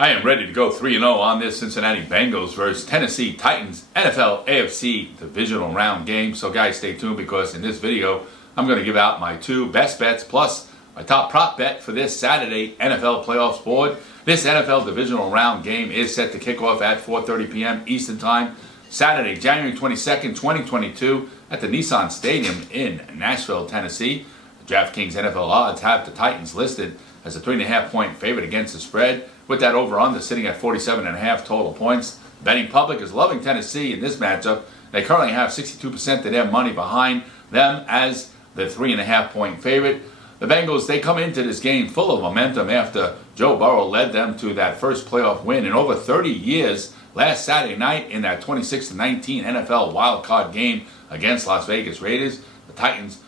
I am ready to go 3-0 on this Cincinnati Bengals versus Tennessee Titans NFL AFC Divisional round game. So guys, stay tuned because in this video, I'm going to give out my two best bets plus my top prop bet for this Saturday NFL playoffs board. This NFL Divisional round game is set to kick off at 4:30 p.m. Eastern Time, Saturday, January 22nd, 2022 at the Nissan Stadium in Nashville, Tennessee. The DraftKings NFL odds have the Titans listed as a 3.5-point favorite against the spread, with that over-under sitting at 47.5 total points. The betting public is loving Tennessee in this matchup. They currently have 62% of their money behind them as the 3.5-point favorite. The Bengals, they come into this game full of momentum after Joe Burrow led them to that first playoff win in over 30 years last Saturday night in that 26-19 NFL wildcard game against Las Vegas Raiders. The Titans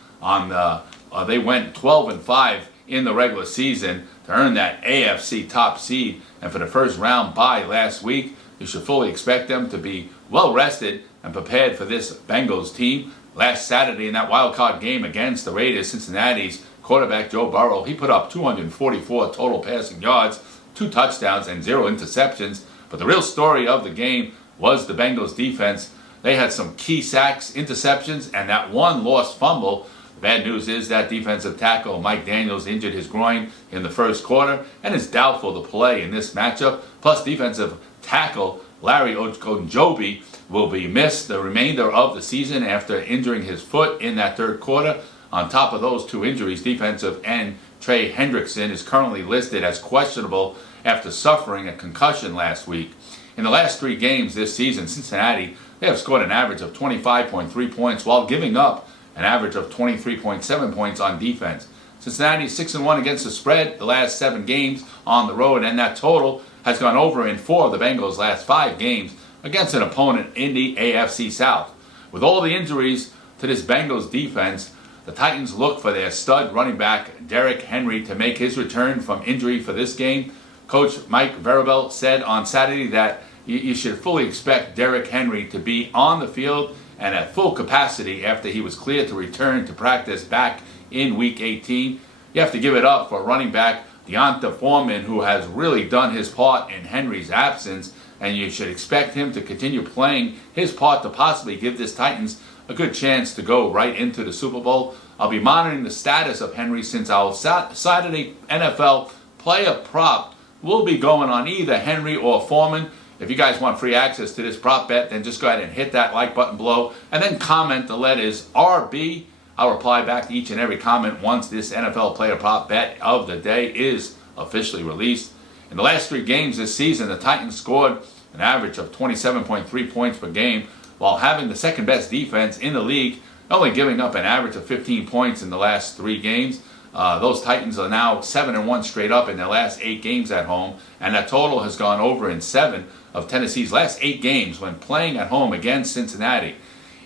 they went 12-5 in the regular season to earn that AFC top seed, and for the first round bye last week, you should fully expect them to be well rested and prepared for this Bengals team. Last Saturday in that wildcard game against the Raiders, Cincinnati's quarterback Joe Burrow, he put up 244 total passing yards, 2 touchdowns, and 0 interceptions. But the real story of the game was the Bengals defense. They had some key sacks, interceptions, and that one lost fumble. The bad news is that defensive tackle Mike Daniels injured his groin in the first quarter and is doubtful to play in this matchup. Plus, defensive tackle Larry Ogunjobi will be missed the remainder of the season after injuring his foot in that third quarter. On top of those two injuries, defensive end Trey Hendrickson is currently listed as questionable after suffering a concussion last week. In the last 3 games this season, Cincinnati, they have scored an average of 25.3 points while giving up an average of 23.7 points on defense. Cincinnati 6-1 against the spread the last 7 games on the road, and that total has gone over in 4 of the Bengals' last 5 games against an opponent in the AFC South. With all the injuries to this Bengals defense, the Titans look for their stud running back Derrick Henry to make his return from injury for this game. Coach Mike Vrabel said on Saturday that you should fully expect Derrick Henry to be on the field and at full capacity after he was cleared to return to practice back in Week 18. You have to give it up for running back Deonta Foreman, who has really done his part in Henry's absence, and you should expect him to continue playing his part to possibly give this Titans a good chance to go right into the Super Bowl. I'll be monitoring the status of Henry since our Saturday NFL player prop will be going on either Henry or Foreman. If you guys want free access to this prop bet, then just go ahead and hit that like button below and then comment the letters RB. I'll reply back to each and every comment once this NFL player prop bet of the day is officially released. In the last 3 games this season, the Titans scored an average of 27.3 points per game while having the second best defense in the league, only giving up an average of 15 points in the last 3 games. Those Titans are now 7-1 straight up in their last 8 games at home, and that total has gone over in 7 of Tennessee's last 8 games when playing at home against Cincinnati.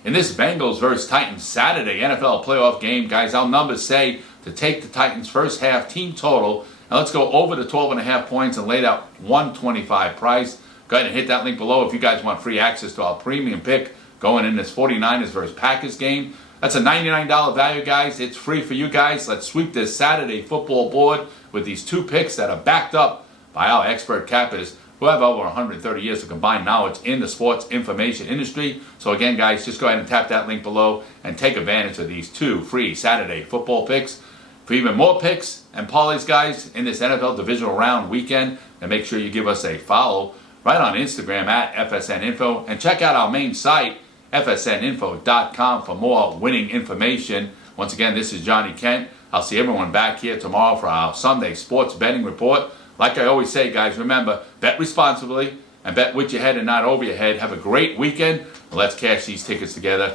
In this Bengals versus Titans Saturday NFL playoff game, guys, our numbers say to take the Titans' first half team total, and let's go over the 12.5 points and lay that 125 price. Go ahead and hit that link below if you guys want free access to our premium pick going in this 49ers versus Packers game. That's a $99 value, guys. It's free for you guys. Let's sweep this Saturday football board with these 2 picks that are backed up by our expert cappers who have over 130 years of combined knowledge in the sports information industry. So again, guys, just go ahead and tap that link below and take advantage of these 2 free Saturday football picks. For even more picks and parlays, guys, in this NFL Divisional Round weekend, and make sure you give us a follow right on Instagram at FSNinfo, and check out our main site, FSNinfo.com, for more winning information. Once again, this is Johnny Kent. I'll see everyone back here tomorrow for our Sunday sports betting report. Like I always say, guys, remember, bet responsibly and bet with your head and not over your head. Have a great weekend. Let's cash these tickets together